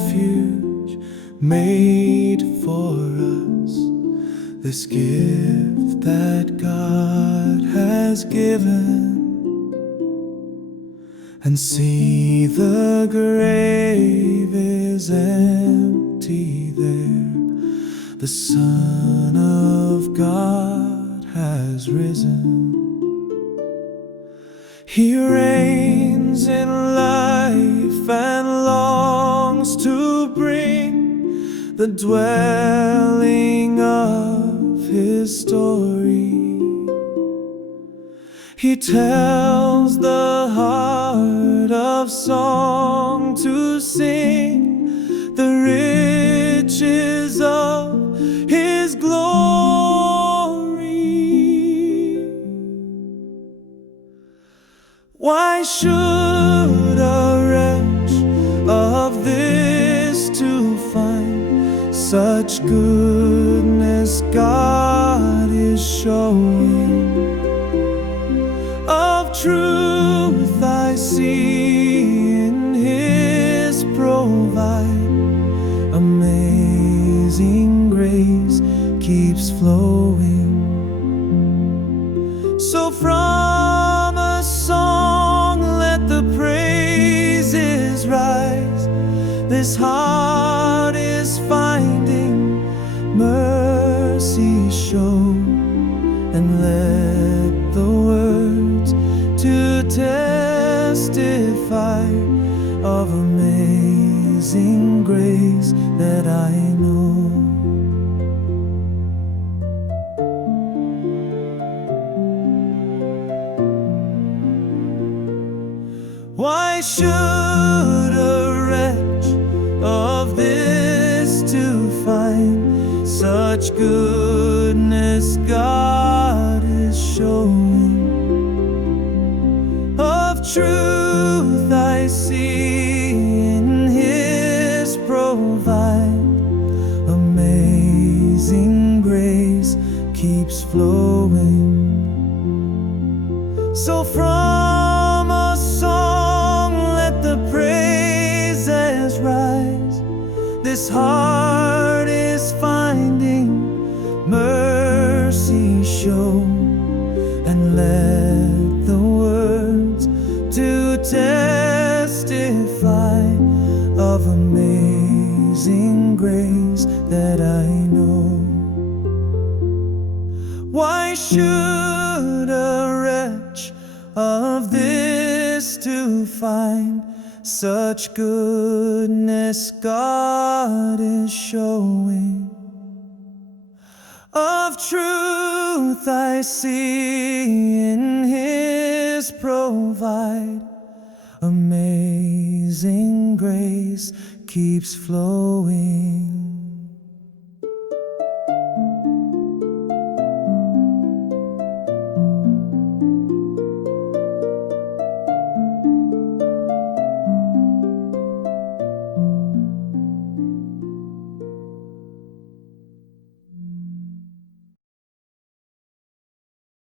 refuge made for us, this gift that God has given. And see, the grave is empty there, the Son of God has risen. He reigns in life and longs to bring the dwelling of His story. He tells the heart of song to sing the riches of His glory. Why should a wretch of this to find such goodness God is showing? Of truth I see in His provide, amazing grace keeps flowing. So from a song let the praises rise, this heart is finding mercy show, and let the words to testify of amazing grace that I know. Why should a wretch of this to find such goodness God is showing? Of truth I see in His provide, amazing grace keeps flowing. So from a song let the praises rise, this heart is finding mercy show, and let the words to testify of amazing grace that I know. Why should a wretch of this to find such goodness God is showing? Of truth I see in His provide, amazing grace keeps flowing.